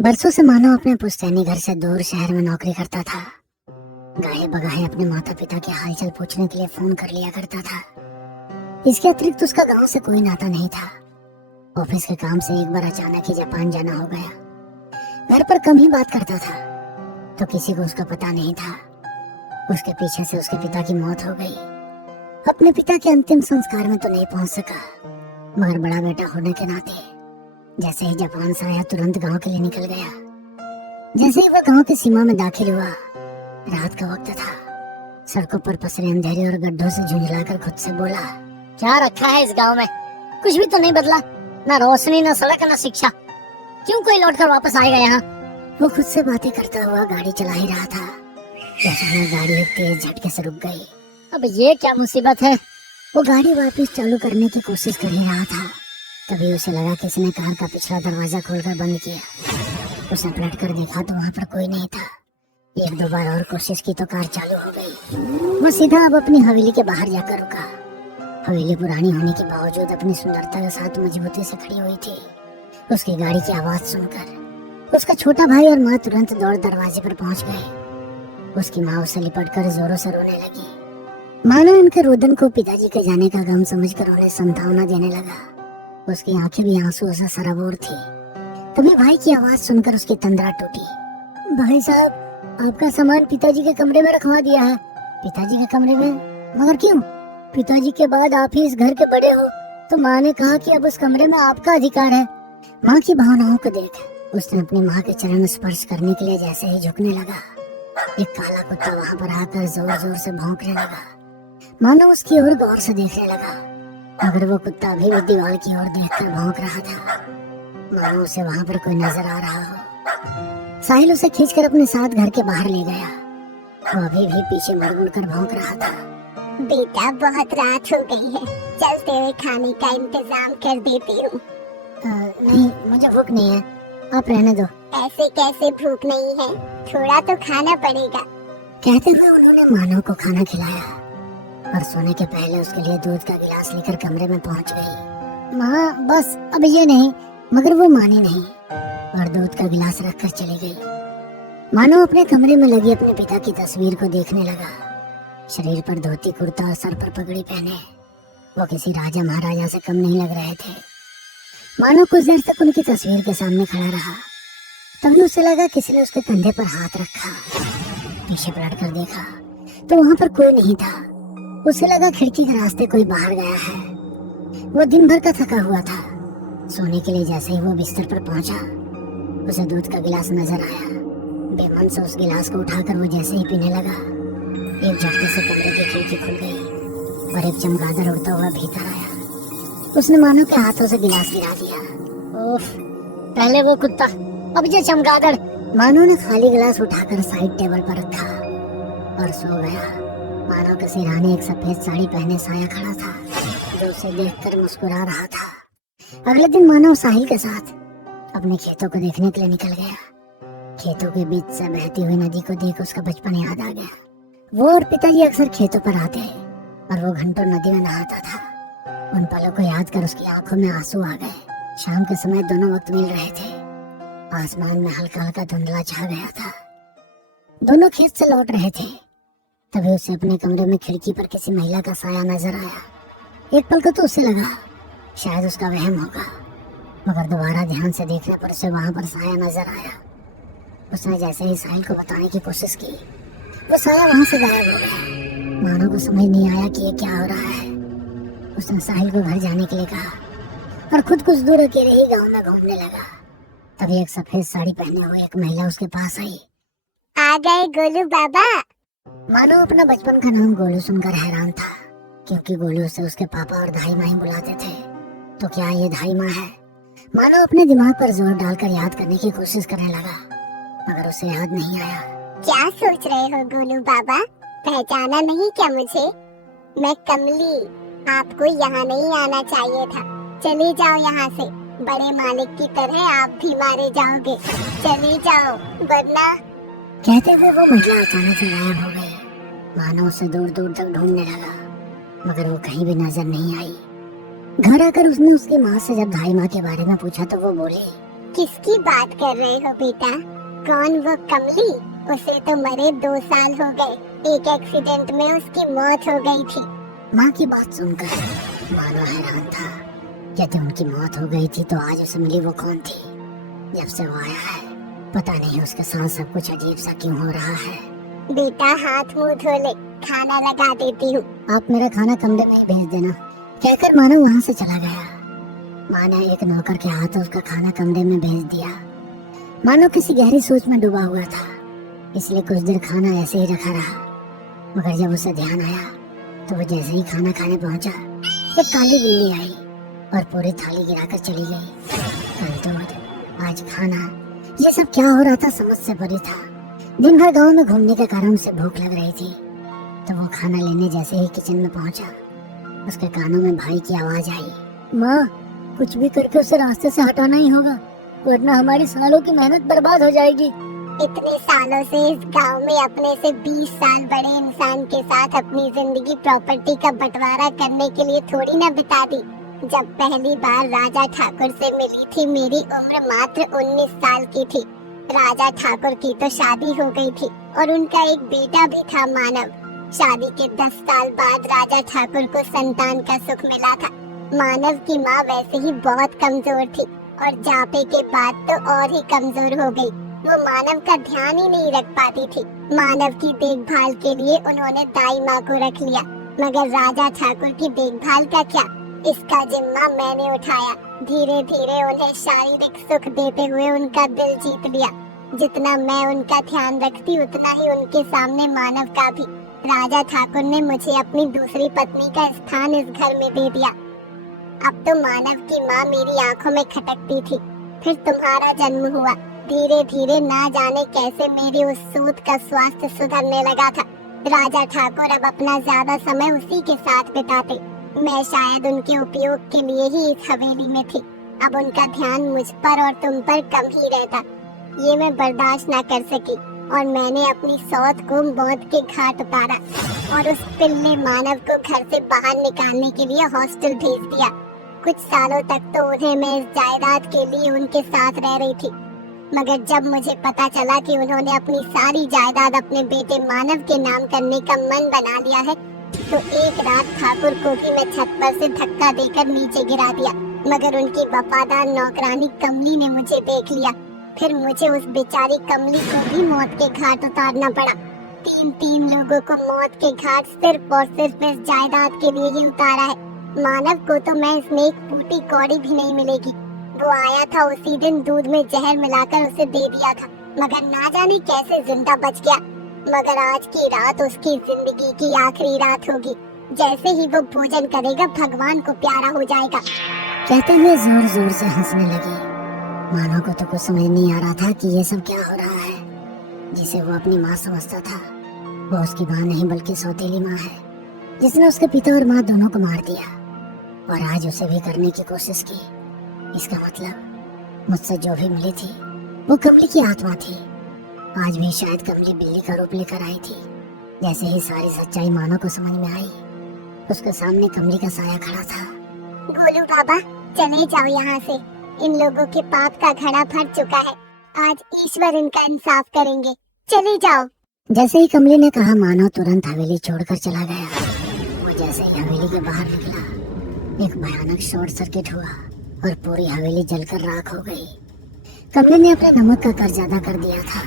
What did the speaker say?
बरसों से मानो अपने पुश्तैनी घर से दूर शहर में नौकरी करता था। गाहे बगाहे अपने माता पिता के हालचाल पूछने के लिए फोन कर लिया करता था। इसके अतिरिक्त उसका गांव से कोई नाता नहीं था। ऑफिस के काम से एक बार अचानक ही जापान जाना हो गया। घर पर कम ही बात करता था, तो किसी को उसका पता नहीं था। उसके पीछे से उसके पिता की मौत हो गई। अपने पिता के अंतिम संस्कार में तो नहीं पहुंच सका, मगर बड़ा बेटा होने के नाते जैसे ही जापान से आया तुरंत गांव के लिए निकल गया। जैसे ही वह गांव की सीमा में दाखिल हुआ, रात का वक्त था। सड़कों पर पसरे अंधेरे और गड्ढों से झुंझलाकर खुद से बोला, क्या रखा है इस गांव में? कुछ भी तो नहीं बदला, ना रोशनी, ना सड़क, ना शिक्षा। क्यों कोई लौटकर वापस आएगा यहाँ? वो खुद से बातें करता हुआ गाड़ी चला ही रहा था। अचानक गाड़ी एक तेज झटके से रुक गई। अब ये क्या मुसीबत है? वो गाड़ी वापस चालू करने की कोशिश कर ही रहा था, तभी उसे लगा किसी ने कार का पिछला दरवाजा खोलकर बंद किया। उसने पलट कर देखा तो वहाँ पर कोई नहीं था। एक दो बार और कोशिश की तो कार चालू हो गई। वो सीधा अब अपनी हवेली के बाहर जाकर रुका। हवेली पुरानी होने के बावजूद अपनी सुंदरता के साथ मजबूती से खड़ी हुई थी। उसकी गाड़ी की आवाज सुनकर उसका छोटा भाई और माँ तुरंत दौड़ दरवाजे पर पहुंच गए। उसकी माँ उसे लिपटकर जोरों से रोने लगी। माँ ने उनके रोदन को पिताजी के जाने का गम समझकर उन्हें सांत्वना देने लगा। उसकी आंखें भी आंसुओं से सराबोर थी। तभी भाई की आवाज सुनकर उसकी तंद्रा टूटी। भाई साहब, आपका सामान पिताजी के कमरे में रखवा दिया है। पिताजी के कमरे में? मगर क्यों? पिताजी के बाद आप ही इस घर के बड़े हो, तो माँ ने कहा कि अब उस कमरे में आपका अधिकार है। माँ की भावनाओं को देख उसने अपनी माँ के चरण स्पर्श करने के लिए जैसे ही झुकने लगा, एक काला कुत्ता वहाँ पर आकर जोर जोर से भौंकने लगा। मानो उसकी ओर गौर से देखने लगा, मगर वो कुत्ता अभी भी दीवार की ओर देखकर भौंक रहा था, मानो उसे वहाँ पर कोई नजर आ रहा हो। साहिल उसे खींचकर अपने साथ घर के बाहर ले गया। वो अभी भी पीछे मुड़ मुड़ कर भौंक रहा था। बेटा, बहुत रात हो गई है, चलते हुए खाने का इंतजाम कर देती हूँ। नहीं, मुझे भूख नहीं है, आप रहने दो। ऐसे कैसे भूख नहीं है? थोड़ा तो खाना पड़ेगा। कहते हुए उन्होंने मानव को खाना खिलाया और सोने के पहले उसके लिए दूध का गिलास लेकर कमरे में पहुंच गई। माँ, बस अब ये नहीं। मगर वो मानी नहीं और दूध का गिलास रखकर चली गई। मानव अपने कमरे में लगी अपने पिता की तस्वीर को देखने लगा। शरीर पर धोती कुर्ता और सर पर पगड़ी पहने वो किसी राजा महाराजा से कम नहीं लग रहे थे। मानव कुछ देर तक उनकी तस्वीर के सामने खड़ा रहा, तभी उसे लगा किसी ने उसके कंधे पर हाथ रखा। पीछे पलट कर देखा तो वहाँ पर कोई नहीं था। उसे लगा खिड़की के रास्ते कोई बाहर गया है। वो दिन भर का थका हुआ था। सोने के लिए जैसे ही वो बिस्तर पर पहुंचा, उसे दूध का गिलास नजर आया। बेमन से उस गिलास को उठाकर वो जैसे ही पीने लगा, एक झटके से कमरे की खिड़की खुल गई और एक चमगादड़ उड़ता हुआ भीतर आया। उसने मानव के हाथों से गिलास गिरा दिया। ओफ, पहले वो कुत्ता, अब ये चमगादड़। मानव ने खाली गिलास उठाकर साइड टेबल पर रखा और सो गया। मानव के सिरहाने एक सफेद साड़ी पहने साया खड़ा था, जो उसे देखकर मुस्कुरा रहा था। अगले दिन मानव साहिल के साथ अपने खेतों को देखने के लिए निकल गया। खेतों के बीच से बहती हुई नदी को देख उसका बचपन याद आ गया। वो और पिताजी अक्सर खेतों पर आते और वो घंटों नदी में नहाता था। उन पलों को याद कर उसकी आंखों में आंसू आ गए। शाम के समय दोनों वक्त मिल रहे थे। आसमान में हल्का हल्का धुंधला छा गया था। दोनों खेत से लौट रहे थे, तभी उसे अपने कमरे में खिड़की पर किसी महिला का साया नजर आया। एक पल को तो उसे लगा शायद उसका वहम होगा, मगर दोबारा ध्यान से देखने पर उसे वहां पर साया नजर आया। उसने जैसे ही साहिल को बताने की कोशिश की, वो साया वहां से गायब हो गया। मानव को समझ नहीं आया कि ये क्या हो रहा है। उसने साहिल को घर जाने के लिए कहा और खुद कुछ दूर अकेले ही गांव में घूमने लगा। तभी एक सफेद साड़ी पहने हुए एक महिला उसके पास आई। आ गए गोलू बाबा। मानव अपना बचपन का नाम गोलू सुनकर हैरान था, क्योंकि गोलू से उसके पापा और धाई माँ ही बुलाते थे। तो क्या ये धाई माँ है? मानव अपने दिमाग पर जोर डालकर याद करने की कोशिश करने लगा, मगर उसे याद नहीं आया। क्या सोच रहे हो गोलू बाबा? पहचाना नहीं क्या मुझे? मैं कमली। आपको यहाँ नहीं आना चाहिए था। चले जाओ यहाँ से, बड़े मालिक की तरह आप भी मारे जाओगे। चले जाओ वरना। कहते हुए वो महिला अचानक से गायब हो गई। मानव उसे दूर दूर तक ढूंढने लगा, मगर वो कहीं भी नजर नहीं आई। घर आकर उसने उसकी माँ से जब धाई माँ के बारे में पूछा तो वो बोली, किसकी बात कर रहे हो बेटा? कौन वो कमली? उसे तो मरे 2 साल हो गए। एक एक्सीडेंट में उसकी मौत हो गई थी। माँ की बात सुनकर मानो हैरान था। यदि उनकी मौत हो गई थी तो आज उसे मिली वो कौन थी? जब से वो आया है पता नहीं उसके साथ सब कुछ अजीब सा क्यों हो रहा है। बेटा हाथ मुंह धो ले, खाना लगा देती हूँ। आप मेरा खाना कमरे में ही भेज देना, कहकर मानो वहाँ से चला गया। माँ ने एक नौकर के हाथ उसका खाना कमरे में भेज दिया। मानो किसी गहरी सोच में डूबा हुआ था, इसलिए कुछ देर खाना ऐसे ही रखा रहा। मगर जब उसे ध्यान आया तो वो जैसे ही खाना खाने पहुंचा, एक काली बिल्ली आई और पूरी थाली गिराकर चली गई। कल दूध, आज खाना, ये सब क्या हो रहा था समझ से परे था। दिन भर गांव में घूमने के कारण उसे भूख लग रही थी, तो वो खाना लेने जैसे ही किचन में पहुंचा, उसके कानों में भाई की आवाज आई, माँ कुछ भी करके उसे रास्ते से हटाना ही होगा, वरना हमारी सालों की मेहनत बर्बाद हो जाएगी। इतने सालों से इस गांव में अपने से 20 साल बड़े इंसान के साथ अपनी जिंदगी प्रॉपर्टी का बंटवारा करने के लिए थोड़ी ना बिता दी। जब पहली बार राजा ठाकुर से मिली थी मेरी उम्र मात्र 19 साल की थी। राजा ठाकुर की तो शादी हो गई थी और उनका एक बेटा भी था मानव। शादी के 10 साल बाद राजा ठाकुर को संतान का सुख मिला था। मानव की माँ वैसे ही बहुत कमजोर थी और जापे के बाद तो और ही कमजोर हो गई। वो मानव का ध्यान ही नहीं रख पाती थी। मानव की देखभाल के लिए उन्होंने दाई माँ को रख लिया, मगर राजा ठाकुर की देखभाल का क्या, इसका जिम्मा मैंने उठाया। धीरे धीरे उन्हें शारीरिक सुख देते हुए उनका दिल जीत लिया। जितना मैं उनका ध्यान रखती उतना ही उनके सामने मानव का भी। राजा ठाकुर ने मुझे अपनी दूसरी पत्नी का स्थान इस घर में दे दिया। अब तो मानव की माँ मेरी आंखों में खटकती थी। फिर तुम्हारा जन्म हुआ। धीरे धीरे ना जाने कैसे मेरी उस सूत का स्वास्थ्य सुधरने लगा था। राजा ठाकुर अब अपना ज्यादा समय उसी के साथ बिताते। मैं शायद उनके उपयोग के लिए ही इस हवेली में थी। अब उनका ध्यान मुझ पर और तुम पर कम ही रहता। ये मैं बर्दाश्त ना कर सकी और मैंने अपनी सौत को मौत के घाट उतारा और उस पिल्ले मानव को घर से बाहर निकालने के लिए हॉस्टल भेज दिया। कुछ सालों तक तो उन्हें मैं इस जायदाद के लिए उनके साथ रह रही थी, मगर जब मुझे पता चला कि उन्होंने अपनी सारी जायदाद अपने बेटे मानव के नाम करने का मन बना लिया है, तो एक रात ठाकुर को भी मैं छत पर से धक्का देकर नीचे गिरा दिया। मगर उनकी वफादार नौकरानी कमली ने मुझे देख लिया। फिर मुझे उस बेचारी कमली को भी मौत के घाट उतारना पड़ा। 3 लोगों को मौत के घाट सिर्फ और सिर्फ इस जायदाद के लिए ही उतारा है। मानव को तो मैं इसमें एक फूटी कौड़ी भी नहीं मिलेगी। वो आया था उसी दिन, दूध में जहर मिलाकर उसे दे दिया था, मगर ना जाने कैसे जिंदा बच गया। मगर आज की रात उसकी जिंदगी की आखिरी रात होगी। जैसे ही वो भोजन करेगा भगवान को प्यारा हो जाएगा। कहते हुए जोर जोर से हंसने लगी। मानव को तो कुछ समझ नहीं आ रहा था कि ये सब क्या हो रहा है। जिसे वो अपनी माँ समझता था, वो उसकी माँ नहीं बल्कि सौतेली माँ है, जिसने उसके पिता और माँ दोनों को मार दिया और आज उसे भी करने की कोशिश की। इसका मतलब मुझसे जो भी मिली थी वो कमली की आत्मा थी। आज भी शायद कमली बिल्ली का रूप लेकर आई थी। जैसे ही सारी सच्चाई मानव को समझ में आई, उसके सामने कमली का साया खड़ा था। गोलू बाबा चले जाओ यहाँ से। इन लोगों के पाप का घड़ा भर चुका है। आज ईश्वर इनका इंसाफ करेंगे। चले जाओ। जैसे ही कमली ने कहा, मानव तुरंत हवेली छोड़कर चला गया। वो जैसे ही हवेली के बाहर निकला, एक भयानक शॉर्ट सर्किट हुआ और पूरी हवेली जलकर राख हो गई। कमली ने अपने नमक का कर्ज अदा कर दिया था।